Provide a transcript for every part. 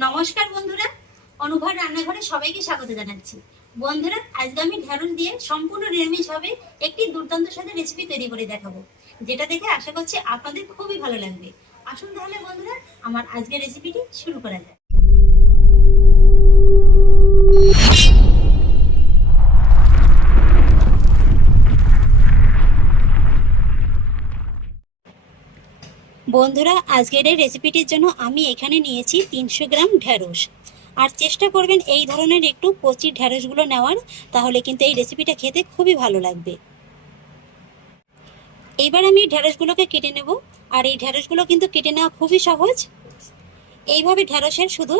নমস্কার বন্ধুরা। অনুভার রান্নাঘরে সবাইকে স্বাগত জানাচ্ছি। বন্ধুরা, আজকে আমি ঢ্যাঁড়স দিয়ে সম্পূর্ণ নিরামিষ হবে একটি দুর্দান্ত সাথে রেসিপি তৈরি করে দেখাবো, যেটা দেখে আশা করছি আপনাদের খুবই ভালো লাগবে। আসুন তাহলে বন্ধুরা, আমার আজকের রেসিপিটি শুরু করা যায় বন্ধুরা, আজকের এই রেসিপিটির জন্য আমি এখানে নিয়েছি তিনশো গ্রাম ঢ্যাঁড়স আর চেষ্টা করবেন এই ধরনের একটু কচি ঢ্যাঁড়সগুলো নেওয়ার, তাহলে কিন্তু এই রেসিপিটা খেতে খুবই ভালো লাগবে। এইবার আমি ঢ্যাঁড়সগুলোকে কেটে নেব। আর এই ঢ্যাঁড়সগুলো কিন্তু কেটে নেওয়া খুবই সহজ। এইভাবে ঢ্যাঁড়সের শুধু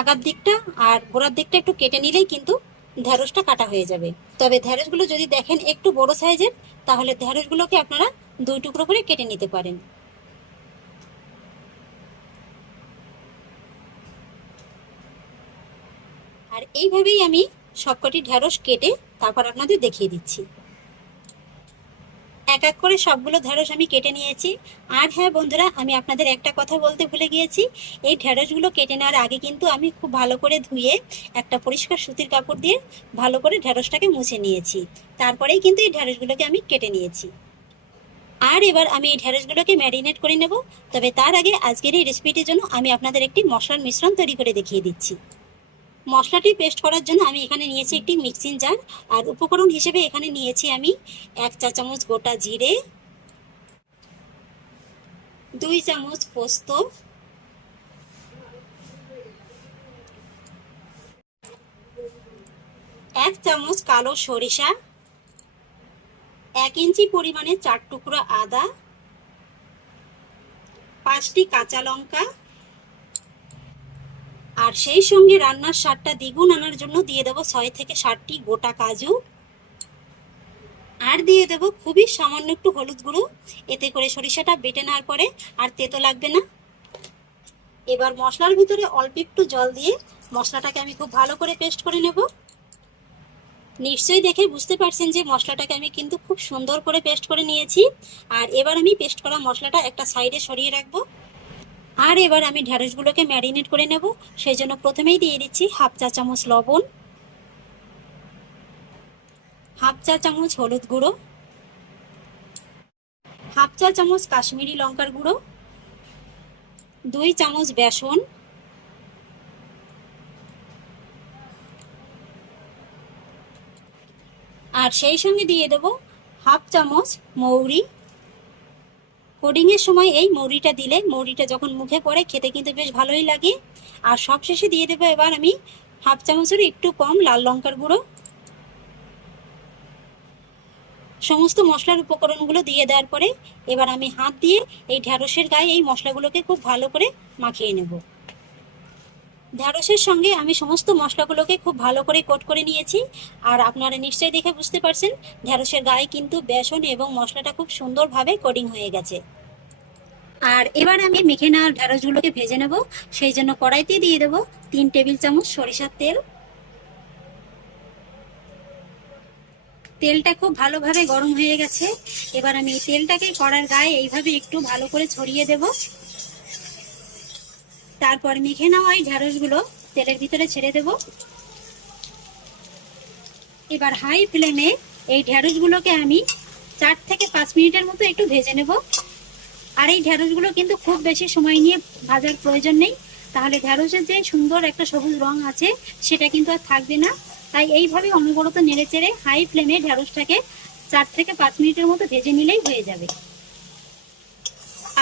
আগার দিকটা আর গোড়ার দিকটা একটু কেটে নিলেই কিন্তু ঢ্যাঁড়সটা কাটা হয়ে যাবে। তবে ঢ্যাঁড়সগুলো যদি দেখেন একটু বড় সাইজের, তাহলে ঢ্যাঁড়সগুলোকে আপনারা দুই টুকরো করে কেটে নিতে পারেন। আর এইভাবেই আমি সবকটি ঢ্যাঁড়স কেটে তারপর আপনাদের দেখিয়ে দিচ্ছি। এক এক করে সবগুলো ঢ্যাঁড়স আমি কেটে নিয়েছি। আর হ্যাঁ বন্ধুরা, আমি আপনাদের একটা কথা বলতে ভুলে গিয়েছি। এই ঢ্যাঁড়সগুলো কেটে নেওয়ার আগে কিন্তু আমি খুব ভালো করে ধুয়ে একটা পরিষ্কার সুতির কাপড় দিয়ে ভালো করে ঢ্যাঁড়সটাকে মুছে নিয়েছি। তারপরেই কিন্তু এই ঢ্যাঁড়সগুলোকে আমি কেটে নিয়েছি। আর এবার আমি এই ঢ্যাঁড়সগুলোকে ম্যারিনেট করে নেব। তবে তার আগে আজকের এই রেসিপিটির জন্য আমি আপনাদের একটি মশলার মিশ্রণ তৈরি করে দেখিয়ে দিচ্ছি। মশলাটি পেস্ট করার জন্য আমি এখানে নিয়েছি একটি মিক্সিং জার। আর উপকরণ হিসেবে এখানে নিয়েছি আমি এক চা চামচ গোটা জিরে, দুই চামচ পোস্ত, এক চামচ কালো সরিষা এক ইঞ্চি পরিমাণে চার টুকরো আদা, পাঁচটি কাঁচা লঙ্কা, আর সেই সঙ্গে রান্নার স্বাদটা দ্বিগুণ আনার জন্য দিয়ে দেবো ছয় থেকে ষাটটি গোটা কাজু। আর দিয়ে দেবো খুবই সামান্য একটু হলুদ গুঁড়ো, এতে করে সরিষাটা বেটে নেওয়ার পরে আর তেতো লাগবে না। এবার মশলার ভিতরে অল্প একটু জল দিয়ে মশলাটাকে আমি খুব ভালো করে পেস্ট করে নেব। নিশ্চয়ই দেখে বুঝতে পারছেন যে মশলাটাকে আমি কিন্তু খুব সুন্দর করে পেস্ট করে নিয়েছি। আর এবার আমি পেস্ট করা মশলাটা একটা সাইডে সরিয়ে রাখব। আর এবার আমি ঢ্যাঁড়সগুলোকে ম্যারিনেট করে নেব। সেই জন্য প্রথমেই দিয়ে দিচ্ছি হাফ চা চামচ লবণ, হাফ চা চামচ হলুদ গুঁড়ো, হাফ চা চামচ কাশ্মীরি লঙ্কার গুঁড়ো, দুই চামচ বেসন আর সেই সঙ্গে দিয়ে দেব হাফ চামচ মৌরি। কোডিংয়ের সময় এই মৌরিটা দিলে, মৌরিটা যখন মুখে পড়ে খেতে কিন্তু বেশ ভালোই লাগে। আর সবশেষে দিয়ে দেবো এবার আমি হাফ চামচের একটু কম লাল লঙ্কার গুঁড়ো। সমস্ত মশলার উপকরণগুলো দিয়ে দেওয়ার পরে এবার আমি হাত দিয়ে এই ঢ্যাঁড়সের গায়ে এই মশলাগুলোকে খুব ভালো করে মাখিয়ে নেব। ঢ্যাঁড়সের সঙ্গে আমি সমস্ত মশলাগুলোকে খুব ভালো করে কোট করে নিয়েছি। আর আপনারা নিশ্চয়ই দেখে বুঝতে পারছেন, ঢ্যাঁড়সের গায়ে কিন্তু বেসন এবং মশলাটা খুব সুন্দরভাবে কোডিং হয়ে গেছে। আর এবার আমি মেখে নেওয়া ঢ্যাঁড়সগুলোকে ভেজে নেব। সেই জন্য কড়াইতে দিয়ে দেবো তিন টেবিল চামচ সরিষার তেল। তেলটা খুব ভালোভাবে গরম হয়ে গেছে। এবার আমি তেলটাকে কড়ার গায়ে এইভাবে একটু ভালো করে ছড়িয়ে দেব। তারপর মেখে নেওয়া এই ঢ্যাঁড়সগুলো তেলের ভিতরে ছেড়ে দেব। এবার হাই ফ্লেমে এই ঢ্যাঁড়সগুলোকে আমি চার থেকে পাঁচ মিনিটের মতো একটু ভেজে নেব। আর এই ঢ্যাঁড়সগুলো কিন্তু খুব বেশি সময় নিয়ে ভাজার প্রয়োজন নেই। তাহলে ঢ্যাঁড়সের যে সুন্দর একটা সবুজ রং আছে, সেটা কিন্তু আর থাকবে না। তাই এইভাবে অনবরত নেড়ে চেড়ে হাই ফ্লেমে ঢ্যাঁড়সটাকে চার থেকে পাঁচ মিনিটের মতো ভেজে নিলেই হয়ে যাবে।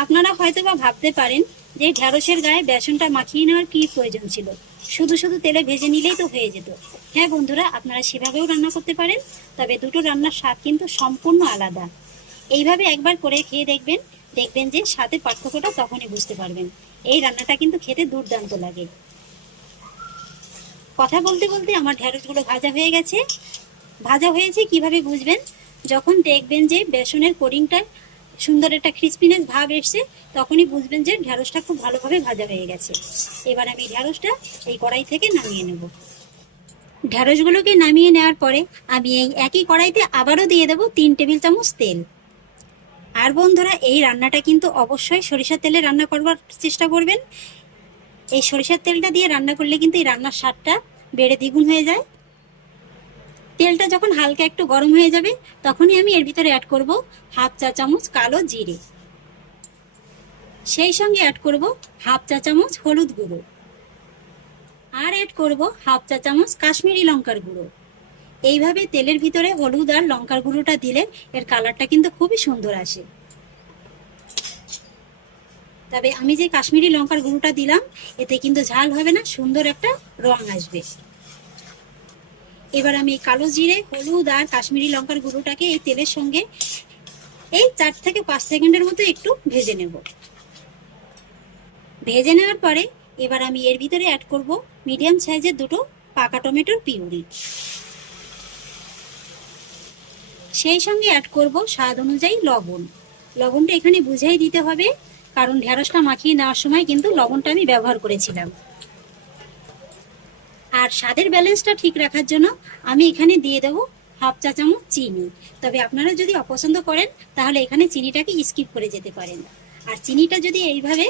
আপনারা হয়তো বা ভাবতে পারেন যে ঢ্যাঁড়সের গায়ে বেসনটা মাখিয়ে নেওয়ার কি প্রয়োজন ছিল? শুধু শুধু তেলে ভেজে নিলেই তো হয়ে যেত। হ্যাঁ বন্ধুরা, আপনারা সেভাবেও রান্না করতে পারেন, তবে দুটো রান্নার স্বাদ কিন্তু সম্পূর্ণ আলাদা। এইভাবে একবার করে খেয়ে দেখবেন দেখবেন যে স্বাদের পার্থক্যটা তখনই বুঝতে পারবেন। এই রান্নাটা কিন্তু খেতে দুর্দান্ত লাগে। কথা বলতে বলতে আমার ঢ্যাঁড়সগুলো ভাজা হয়ে গেছে। ভাজা হয়েছে কীভাবে বুঝবেন? যখন দেখবেন যে বেসনের কোডিংটা সুন্দর একটা ক্রিসপিনেস ভাব এসছে, তখনই বুঝবেন যে ঢ্যাঁড়সটা খুব ভালোভাবে ভাজা হয়ে গেছে। এবার আমি ঢ্যাঁড়সটা এই কড়াই থেকে নামিয়ে নেব। ঢ্যাঁড়সগুলোকে নামিয়ে নেওয়ার পরে আমি এই একই কড়াইতে আবারও দিয়ে দেবো তিন টেবিল চামচ তেল। আর বন্ধুরা, এই রান্নাটা কিন্তু অবশ্যই সরিষার তেলে রান্না করবার চেষ্টা করবেন। এই সরিষার তেলটা দিয়ে রান্না করলে কিন্তু এই রান্নার স্বাদটা বেড়ে দ্বিগুণ হয়ে যায়। তেলটা যখন হালকা একটু গরম হয়ে যাবে, তখনই আমি এর ভিতরে অ্যাড করব হাফ চা চামচ কালো জিরে। সেই সঙ্গে অ্যাড করব হাফ চা চামচ হলুদ গুঁড়ো। আর অ্যাড করব হাফ চা চামচ কাশ্মীরি লঙ্কার গুঁড়ো। এইভাবে তেলের ভিতরে হলুদ আর লঙ্কার গুঁড়োটা দিলে এর কালারটা কিন্তু খুবই সুন্দর আসে। তবে আমি যে কাশ্মীরি লঙ্কার গুঁড়োটা দিলাম, এতে কিন্তু ঝাল হবে না, সুন্দর একটা রং আসবে। এবার আমি কালো জিরে, হলুদ আর কাশ্মীরি লঙ্কার গুঁড়োটাকে এই তেলের সঙ্গে এই চার থেকে পাঁচ সেকেন্ডের মতো একটু ভেজে নেব। ভেজে নেওয়ার পরে এবার আমি এর ভিতরে অ্যাড করব মিডিয়াম সাইজের দুটো পাকা টমেটোর পিউরি। সেই সঙ্গে অ্যাড করব স্বাদ অনুযায়ী লবণ। লবণটা এখানে বুঝাই দিতে হবে, কারণ ঢেঁড়সটা মাখিয়ে নেওয়ার সময় কিন্তু লবণটা আমি ব্যবহার করেছিলাম। স্বাদের ব্যালেন্সটা ঠিক রাখার জন্য আমি এখানে দিয়ে দেবো হাফ চা চামচ চিনি। তবে আপনারা যদি অপছন্দ করেন, তাহলে এখানে চিনিটাকে স্কিপ করে যেতে পারেন। আর চিনিটা যদি এইভাবে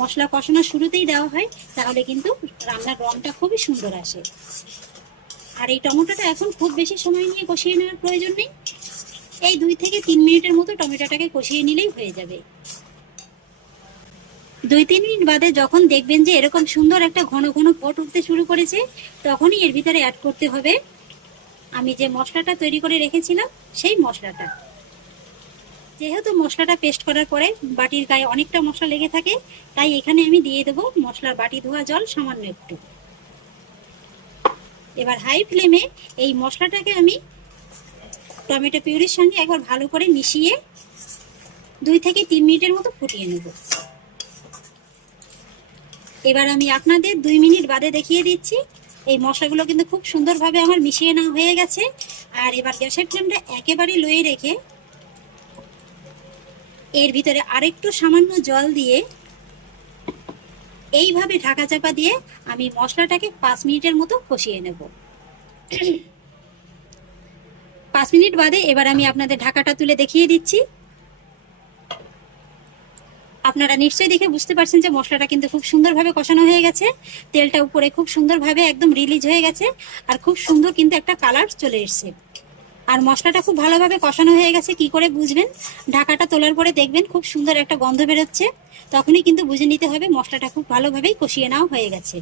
মশলা কষানোর শুরুতেই দেওয়া হয়, তাহলে কিন্তু রান্নার রংটা খুবই সুন্দর আসে। আর এই টমেটোটা এখন খুব বেশি সময় নিয়ে কষিয়ে নেওয়ার প্রয়োজন নেই। এই দুই থেকে তিন মিনিটের মতো টমেটোটাকে কষিয়ে নিলেই হয়ে যাবে। দুই, তিন মিনিট বাদে যখন দেখবেন যে এরকম সুন্দর একটা ঘন ঘন পট উঠতে শুরু করেছে, তখনই এর ভিতরে অ্যাড করতে হবে আমি যে মশলাটা তৈরি করে রেখেছিলাম, সেই মশলাটা। যেহেতু মশলাটা পেস্ট করার পরে বাটির গায়ে অনেকটা মশলা লেগে থাকে, তাই এখানে আমি দিয়ে দেবো মশলার বাটি ধোয়া জল সামান্য একটু। এবার হাই ফ্লেমে এই মশলাটাকে আমি টমেটো পিউরির সঙ্গে একবার ভালো করে মিশিয়ে দুই থেকে তিন মিনিটের মতো ফুটিয়ে নেব। এবার আমি আপনাদের দুই মিনিট বাদে দেখিয়ে দিচ্ছি। এই মশলাগুলো কিন্তু খুব সুন্দরভাবে আমার মিশিয়ে নেওয়া হয়ে গেছে। আর এবার গ্যাসের ফ্লেমটা একেবারে লয়ে রেখে এর ভিতরে আরেকটু সামান্য জল দিয়ে এইভাবে ঢাকা চাপা দিয়ে আমি মশলাটাকে পাঁচ মিনিটের মতো কষিয়ে নেব। পাঁচ মিনিট বাদে এবার আমি আপনাদের ঢাকাটা তুলে দেখিয়ে দিচ্ছি। আপনারা নিশ্চয়ই দেখে বুঝতে পারছেন যে মশলাটা কিন্তু খুব সুন্দরভাবে কষানো হয়ে গেছে। তেলটা উপরে খুব সুন্দরভাবে একদম রিলিজ হয়ে গেছে আর খুব সুন্দর কিন্তু একটা কালার চলে এসছে। আর মশলাটা খুব ভালোভাবে কষানো হয়ে গেছে, কি করে বুঝবেন? ঢাকাটা তোলার পরে দেখবেন খুব সুন্দর একটা গন্ধ বেরোচ্ছে। তখনই কিন্তু বুঝে নিতে হবে মশলাটা খুব ভালোভাবেই কষিয়ে নেওয়া হয়ে গেছে।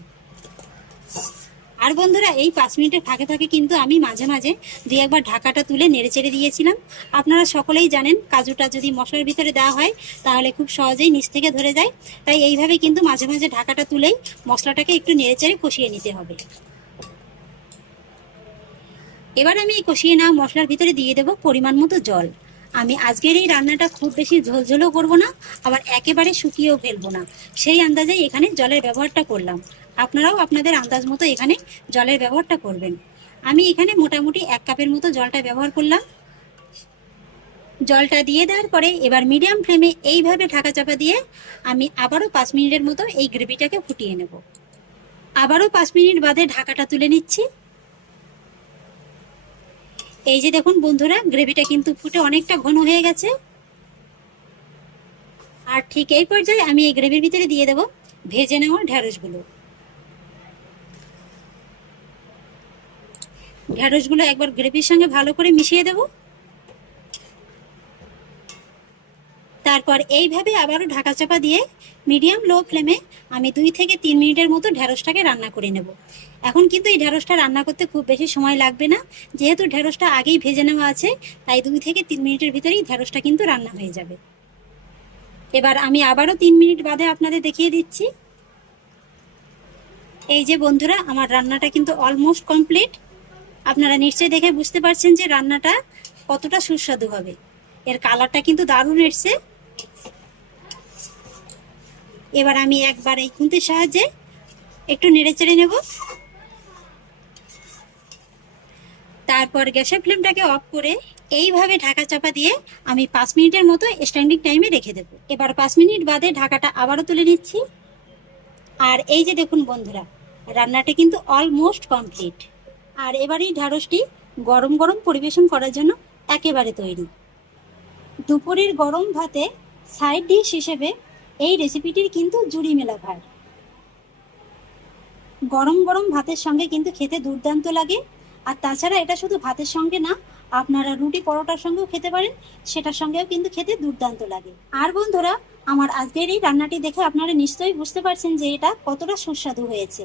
আর বন্ধুরা, এই পাঁচ মিনিটের ফাঁকে ফাঁকে কিন্তু আমি মাঝে মাঝে দুই একবার ঢাকাটা তুলে নেড়ে চেড়ে দিয়েছিলাম। আপনারা সকলেই জানেন, কাজুটা যদি মশলার ভিতরে দেওয়া হয়, তাহলে খুব সহজেই নিচ থেকে ধরে যায়। তাই এইভাবে কিন্তু মাঝে মাঝে ঢাকাটা তুলেই মশলাটাকে একটু নেড়ে চেড়ে কষিয়ে নিতে হবে। এবার আমি এই কষিয়ে নেওয়া মশলার ভিতরে দিয়ে দেবো পরিমাণ মতো জল। আমি আজকের এই রান্নাটা খুব বেশি ঝোলঝোলও করব না, আবার একেবারে শুকিয়েও ফেলব না। সেই আন্দাজেই এখানে জলের ব্যবহারটা করলাম। আপনারাও আপনাদের আন্দাজ মতো এখানে জলের ব্যবহারটা করবেন। আমি এখানে মোটামুটি এক কাপের মতো জলটা ব্যবহার করলাম। জলটা দিয়ে দেওয়ার পরে এবার মিডিয়াম ফ্লেমে এইভাবে ঢাকা চাপা দিয়ে আমি আবারও পাঁচ মিনিটের মতো এই গ্রেভিটাকে ফুটিয়ে নেব। আবারও পাঁচ মিনিট বাদে ঢাকাটা তুলে নিচ্ছি। এই যে দেখুন বন্ধুরা, গ্রেভিটা কিন্তু ফুটে অনেকটা ঘন হয়ে গেছে। আর ঠিক এই পর্যায়ে আমি এই গ্রেভির ভিতরে দিয়ে দেব ভেজে নেওয়া ঢ্যাঁড়সগুলো ঢ্যাঁড়সগুলো একবার গ্রেভির সঙ্গে ভালো করে মিশিয়ে দেব। তারপর এইভাবে আবারও ঢাকা চাপা দিয়ে মিডিয়াম লো ফ্লেমে আমি দুই থেকে তিন মিনিটের মতো ঢ্যাঁড়সটাকে রান্না করে নেব। এখন কিন্তু এই ঢ্যাঁড়সটা রান্না করতে খুব বেশি সময় লাগবে না। যেহেতু ঢ্যাঁড়সটা আগেই ভেজে নেওয়া আছে, তাই দুই থেকে তিন মিনিটের ভিতরেই ঢ্যাঁড়সটা কিন্তু রান্না হয়ে যাবে। এবার আমি আবারও তিন মিনিট বাদে আপনাদের দেখিয়ে দিচ্ছি। এই যে বন্ধুরা, আমার রান্নাটা কিন্তু অলমোস্ট কমপ্লিট আপনারা নিশ্চয়ই দেখে বুঝতে পারছেন যে রান্নাটা কতটা সুস্বাদু হবে। এর কালারটা কিন্তু দারুণ এসছে। এবার আমি একবার এই খুন্তির সাহায্যে একটু নেড়ে চেড়ে নেব। তারপর গ্যাসের ফ্লেমটাকে অফ করে এইভাবে ঢাকা চাপা দিয়ে আমি পাঁচ মিনিটের মতো স্ট্যান্ডিং টাইমে রেখে দেব। এবার পাঁচ মিনিট বাদে ঢাকাটা আবারও তুলে নিচ্ছি। আর এই যে দেখুন বন্ধুরা, রান্নাটা কিন্তু অলমোস্ট কমপ্লিট আর এবার এই ঢ্যাঁড়সটি গরম গরম পরিবেশন করার জন্য একেবারে তৈরি। দুপুরের গরম ভাতে সাইড ডিশ হিসেবে এই রেসিপিটির কিন্তু জুড়ি মেলা ভার। গরম গরম ভাতের সঙ্গে কিন্তু খেতে দুর্দান্ত লাগে। আর তাছাড়া এটা শুধু ভাতের সঙ্গে না, আপনারা রুটি পরোটার সঙ্গেও খেতে পারেন, সেটার সঙ্গেও কিন্তু খেতে দুর্দান্ত লাগে। আর বন্ধুরা, আমার আজকের এই রান্নাটি দেখে আপনারা নিশ্চয়ই বুঝতে পারছেন যে এটা কতটা সুস্বাদু হয়েছে।